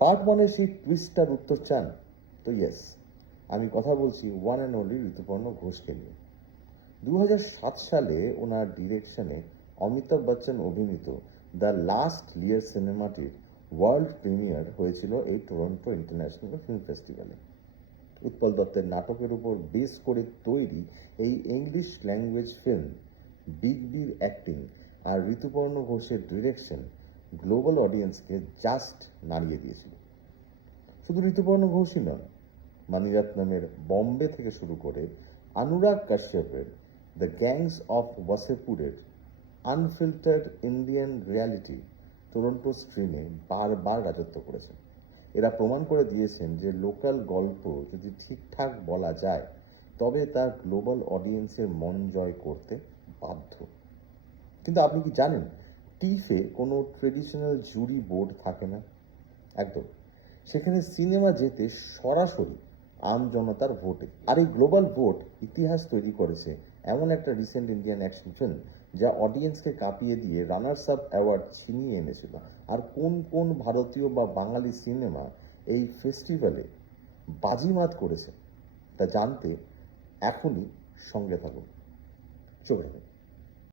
Part ওয়ানের সেই twister উত্তর চান তো ইয়েস, আমি কথা বলছি ওয়ান অ্যান্ড অনলি ঋতুপর্ণ ঘোষকে নিয়ে। 2007 সালে ওনার ডিরেকশনে অমিতাভ বচ্চন অভিনীত দ্য লাস্ট লিয়ার সিনেমাটির ওয়ার্ল্ড প্রিমিয়ার হয়েছিল এই টরন্টো ইন্টারন্যাশনাল ফিল্ম ফেস্টিভ্যালে। উৎপল দত্তের নাটকের উপর বেস করে তৈরি এই ইংলিশ ল্যাঙ্গুয়েজ ফিল্ম, বিগ বির অ্যাক্টিং আর ঋতুপর্ণ ঘোষের ডিরেকশন গ্লোবাল অডিয়েন্সকে জাস্ট নাড়িয়ে দিয়েছিল। শুধু ঋতুপর্ণ ঘোষই নন, মানিরত্নমের বম্বে থেকে শুরু করে অনুরাগ কাশ্যপের দ্য গ্যাংস অফ ওয়াসেপুরের আনফিল্টার্ড ইন্ডিয়ান রিয়ালিটি টরন্টো স্ক্রিনে বারবার রাজত্ব করেছেন। এরা প্রমাণ করে দিয়েছেন যে লোকাল গল্প যদি ঠিকঠাক বলা যায় তবে তা গ্লোবাল অডিয়েন্সের মন জয় করতে বাধ্য। কিন্তু আপনি কি জানেন, টিফে কোনো ট্রেডিশনাল জুরি বোর্ড থাকে না। একদম, সেখানে সিনেমা যেতে সরাসরি আম জনতার ভোটে। আর এই গ্লোবাল ভোট ইতিহাস তৈরি করেছে এমন একটা রিসেন্ট ইন্ডিয়ান অ্যাকশন ফিল্ম যা অডিয়েন্সকে কাঁপিয়ে দিয়ে রানার্স আপ অ্যাওয়ার্ড ছিনিয়ে এনেছিল। আর কোন কোন ভারতীয় বা বাঙালি সিনেমা এই ফেস্টিভ্যালে বাজিমাত করেছে তা জানতে এখনই সঙ্গে থাকুন, চলে যাবেন।